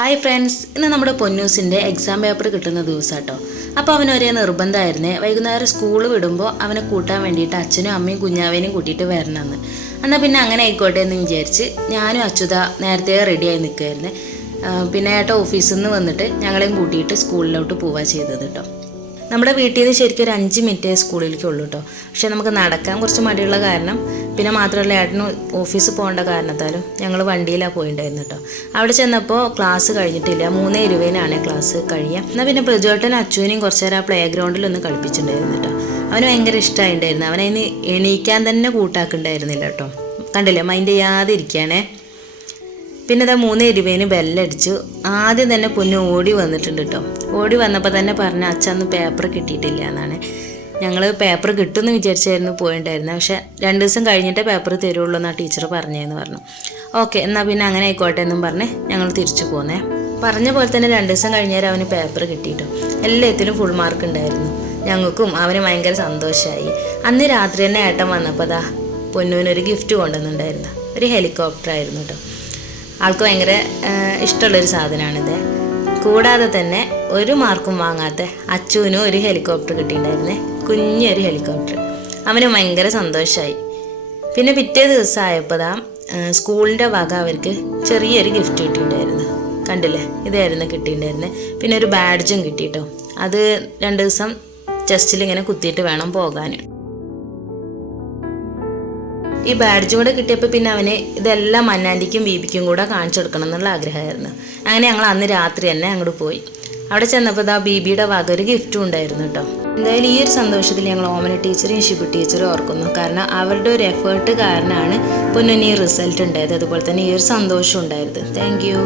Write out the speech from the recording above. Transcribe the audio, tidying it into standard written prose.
Hi friends, ഇന്ന് നമ്മുടെ പൊന്നൂസിൻ്റെ exam paper കിട്ടുന്ന ദിവസം കേട്ടോ. അപ്പോൾ അവനൊരേ നിർബന്ധമായിരുന്നേ വൈകുന്നേരം സ്കൂൾ വിടുമ്പോൾ അവനെ കൂട്ടാൻ വേണ്ടിയിട്ട് അച്ഛനും അമ്മയും കുഞ്ഞാവേനും കൂട്ടിയിട്ട് വരണമെന്ന്. എന്നാൽ പിന്നെ അങ്ങനെ ആയിക്കോട്ടെ എന്ന് വിചാരിച്ച് ഞാനും അച്യുത നേരത്തെ റെഡിയായി നിൽക്കുമായിരുന്നേ. പിന്നെ ഏട്ട ഓഫീസിൽ നിന്ന് വന്നിട്ട് ഞങ്ങളെയും കൂട്ടിയിട്ട് സ്കൂളിലോട്ട് പോവുക ചെയ്തത് കേട്ടോ. നമ്മുടെ വീട്ടിൽ നിന്ന് ശരിക്കും ഒരു 5 മിനിറ്റേ സ്കൂളിലേക്ക് ഉള്ളൂ കേട്ടോ. പക്ഷെ നമുക്ക് നടക്കാൻ കുറച്ച് മടിയുള്ള കാരണം, പിന്നെ മാത്രമല്ല ഏട്ടന് ഓഫീസിൽ പോകേണ്ട കാരണത്താലും ഞങ്ങൾ വണ്ടിയിലാണ് പോയിട്ടുണ്ടായിരുന്നു കേട്ടോ. അവിടെ ചെന്നപ്പോൾ ക്ലാസ് കഴിഞ്ഞിട്ടില്ല, 3:20 ക്ലാസ് കഴിയുക. എന്നാൽ പിന്നെ പ്രജോട്ടനും അച്ഛനെയും കുറച്ച് നേരം ആ പ്ലേ ഗ്രൗണ്ടിലൊന്ന് കളിപ്പിച്ചിട്ടുണ്ടായിരുന്നു കേട്ടോ. അവന് ഭയങ്കര ഇഷ്ടമായിട്ടുണ്ടായിരുന്നു. അവനതിന് എണീക്കാൻ തന്നെ കൂട്ടാക്കുന്നുണ്ടായിരുന്നില്ല കേട്ടോ. കണ്ടില്ലേ, മൈൻഡ് ചെയ്യാതെ ഇരിക്കുകയാണേ. പിന്നെ അതാ 3:20 ബെല്ലടിച്ചു. ആദ്യം തന്നെ പൊന്നു ഓടി വന്നിട്ടുണ്ട് കേട്ടോ. ഓടി വന്നപ്പോൾ തന്നെ പറഞ്ഞ അച്ഛന്ന് പേപ്പർ കിട്ടിയിട്ടില്ല എന്നാണ്. ഞങ്ങൾ പേപ്പർ കിട്ടുമെന്ന് വിചാരിച്ചായിരുന്നു പോയിട്ടുണ്ടായിരുന്നത്. പക്ഷേ 2 ദിവസം കഴിഞ്ഞിട്ടേ പേപ്പർ തരുള്ളൂ എന്നാണ് ടീച്ചർ പറഞ്ഞതെന്ന് പറഞ്ഞു. ഓക്കെ, എന്നാൽ പിന്നെ അങ്ങനെ ആയിക്കോട്ടെ എന്നും പറഞ്ഞ് ഞങ്ങൾ തിരിച്ചു പോന്നേ. പറഞ്ഞ പോലെ തന്നെ 2 ദിവസം കഴിഞ്ഞാൽ അവന് പേപ്പർ കിട്ടിയിട്ടോ. എല്ലാത്തിലും ഫുൾ മാർക്ക് ഉണ്ടായിരുന്നു. ഞങ്ങൾക്കും അവന് ഭയങ്കര സന്തോഷമായി. അന്ന് രാത്രി തന്നെ ഏട്ടൻ വന്നപ്പോൾ അതാ പൊന്നുവിനൊരു ഗിഫ്റ്റ് കൊണ്ടുവന്നിട്ടുണ്ടായിരുന്നു. ഒരു ഹെലികോപ്റ്റർ ആയിരുന്നു കേട്ടോ. ആൾക്ക് ഭയങ്കര ഇഷ്ടമുള്ളൊരു സാധനമാണിത്. കൂടാതെ തന്നെ ഒരു മാർക്കും വാങ്ങാത്ത അച്ചുവിനും ഒരു ഹെലികോപ്റ്റർ കിട്ടിയിട്ടുണ്ടായിരുന്നേ, കുഞ്ഞൊരു ഹെലികോപ്റ്റർ. അവന് ഭയങ്കര സന്തോഷമായി. പിന്നെ പിറ്റേ ദിവസം ആയപ്പോൾ സ്കൂളിൻ്റെ വക അവർക്ക് ചെറിയൊരു ഗിഫ്റ്റ് കിട്ടിയിട്ടുണ്ടായിരുന്നു. കണ്ടില്ലേ, ഇതായിരുന്നു കിട്ടിയിട്ടുണ്ടായിരുന്നത്. പിന്നെ ഒരു ബാഡ്ജും കിട്ടിയിട്ടോ. അത് 2 ദിവസം ചെസ്റ്റിൽ ഇങ്ങനെ കുത്തിയിട്ട് വേണം പോകാൻ. ഈ ബാഡ്ജും കൂടെ കിട്ടിയപ്പോൾ പിന്നെ അവന് ഇതെല്ലാം മന്നാൻ്റിക്കും ബീബിക്കും കൂടെ കാണിച്ചു കൊടുക്കണം എന്നുള്ള ആഗ്രഹമായിരുന്നു. അങ്ങനെ ഞങ്ങൾ അന്ന് രാത്രി തന്നെ അങ്ങോട്ട് പോയി. അവിടെ ചെന്നപ്പോൾ ബീബിയുടെ വക ഒരു ഗിഫ്റ്റും ഉണ്ടായിരുന്നു കേട്ടോ. എന്തായാലും ഈ ഒരു സന്തോഷത്തിൽ ഞങ്ങൾ ഓമന ടീച്ചറും ഷിബു ടീച്ചറും ഓർക്കുന്നു. കാരണം അവരുടെ ഒരു എഫേർട്ട് കാരണമാണ് പൊന്നിന് ഈ റിസൾട്ട് ഉണ്ടായത്. അതുപോലെ തന്നെ ഈ ഒരു സന്തോഷം ഉണ്ടായത്. Thank you.